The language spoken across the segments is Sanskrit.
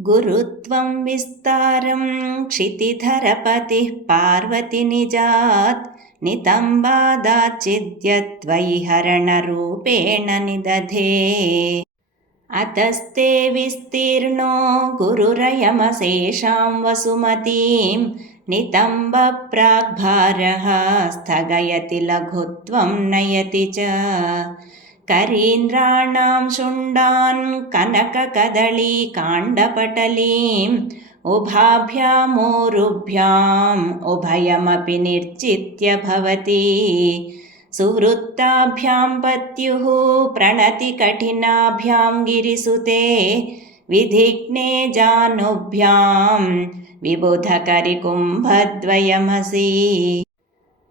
गुरुत्वं विस्तारं क्षितिधरपतिः पार्वतीनिजात् नितम्बादाच्चिद्यत्वैहरणरूपेण निदधे। अतस्ते विस्तीर्णो गुरुरयमशेषां वसुमतीं नितम्बप्राग्भारः स्थगयति लघुत्वं नयति च। करीन्द्राणां शुण्डान् कनककदळीकाण्डपटलीम् उभाभ्यामोरुभ्याम् उभयमपि निर्जित्य भवति। सुवृत्ताभ्यां पत्युः प्रणतिकठिनाभ्यां गिरिसुते विधिघ्ने जानुभ्यां विबुधकरिकुम्भद्वयमसि।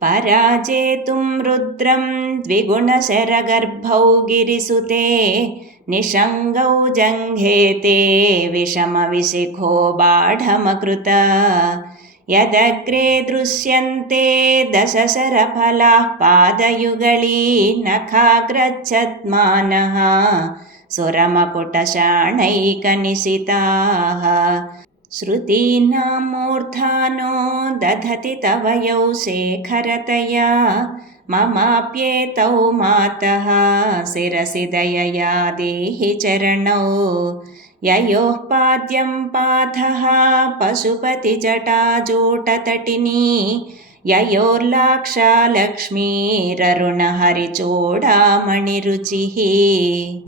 पराजेतुं रुद्रं द्विगुणशरगर्भौ गिरिसुते निषङ्गौ जङ्घेते विषमविशिखो बाढमकृत। यदग्रे दृश्यन्ते दशशरफलाः पादयुगळी नखाग्रच्छद्मानः सुरमकुटशाणैकनिशिताः। श्रुतीनां मूर्धानो दधति तव यौ शेखरतया ममाप्येतौ मातः शिरसि दयया देहि चरणौ। ययोः पाद्यं पाथः पशुपतिजटाजूटतटिनी ययोर्लाक्षा लक्ष्मीररुणहरिचूडामणिरुचिः।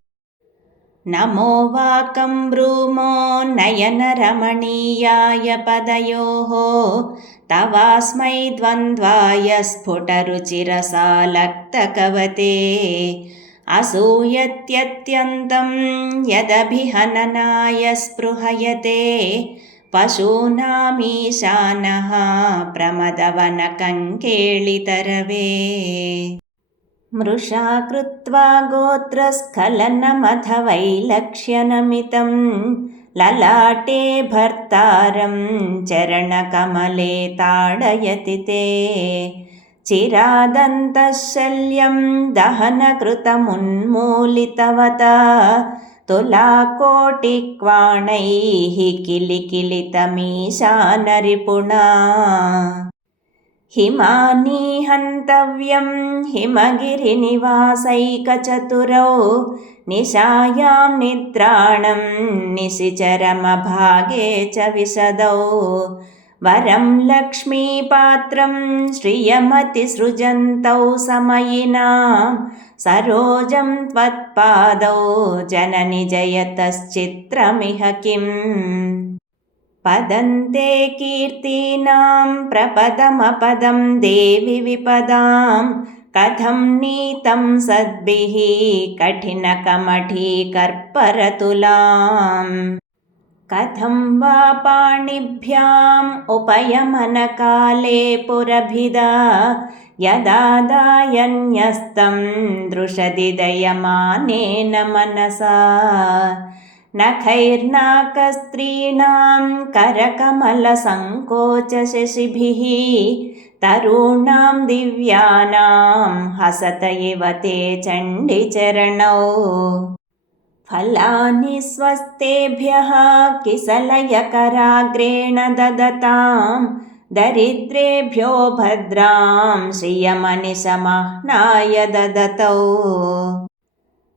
नमो वाकं ब्रूमो नयनरमणीयाय पदयोः तवास्मै द्वन्द्वाय स्फुटरुचिरसालक्तकवते। असूयत्यत्यन्तं यदभिहननाय स्पृहयते पशूनामीशानः प्रमदवनकङ्केळितरवे। मृषा कृत्वा गोत्रस्खलनमथ वैलक्ष्यनमितं ललाटे भर्तारं चरणकमले ताडयति ते। चिरादन्तः शल्यं दहनकृतमुन्मूलितवता तुलाकोटिक्वाणैः किलिकिलितमीशानरिपुणा। हिमानी हन्तव्यं हिमगिरिनिवासैकचतुरौ निशायां निद्राणं निशिचरमभागे च विशदौ। वरं लक्ष्मीपात्रं श्रियमतिसृजन्तौ समयिनां सरोजं त्वत्पादौ जननि जयतश्चित्रमिह किम्। पदन्ते कीर्तीनां प्रपदमपदं देवि विपदां कथं नीतं सद्भिः कठिनकमठीकर्परतुलाम्। कथं वा पाणिभ्याम् उपयमनकाले पुरभिदा यदादायन्यस्तं दृशदि दयमानेन मनसा। नखैर्नाकस्त्रीणां करकमलसङ्कोचशशिभिः तरूणां दिव्यानां हसत इव ते चण्डिचरणौ। फलानि स्वस्तेभ्यः किसलयकराग्रेण ददतां दरिद्रेभ्यो भद्रां श्रियमनिशमह्नाय ददतौ।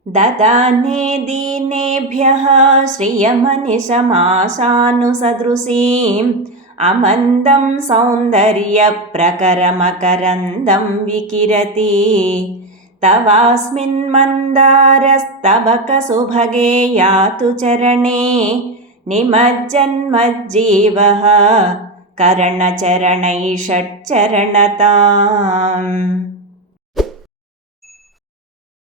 ददाने दीनेभ्यः श्रियमनिशमाशानुसदृशीम् अमन्दं सौन्दर्यप्रकरमकरन्दं विकिरति। तवास्मिन् मन्दारस्तबकसुभगे यातु चरणे निमज्जन्मज्जीवः करणचरणैषट्चरणताम्।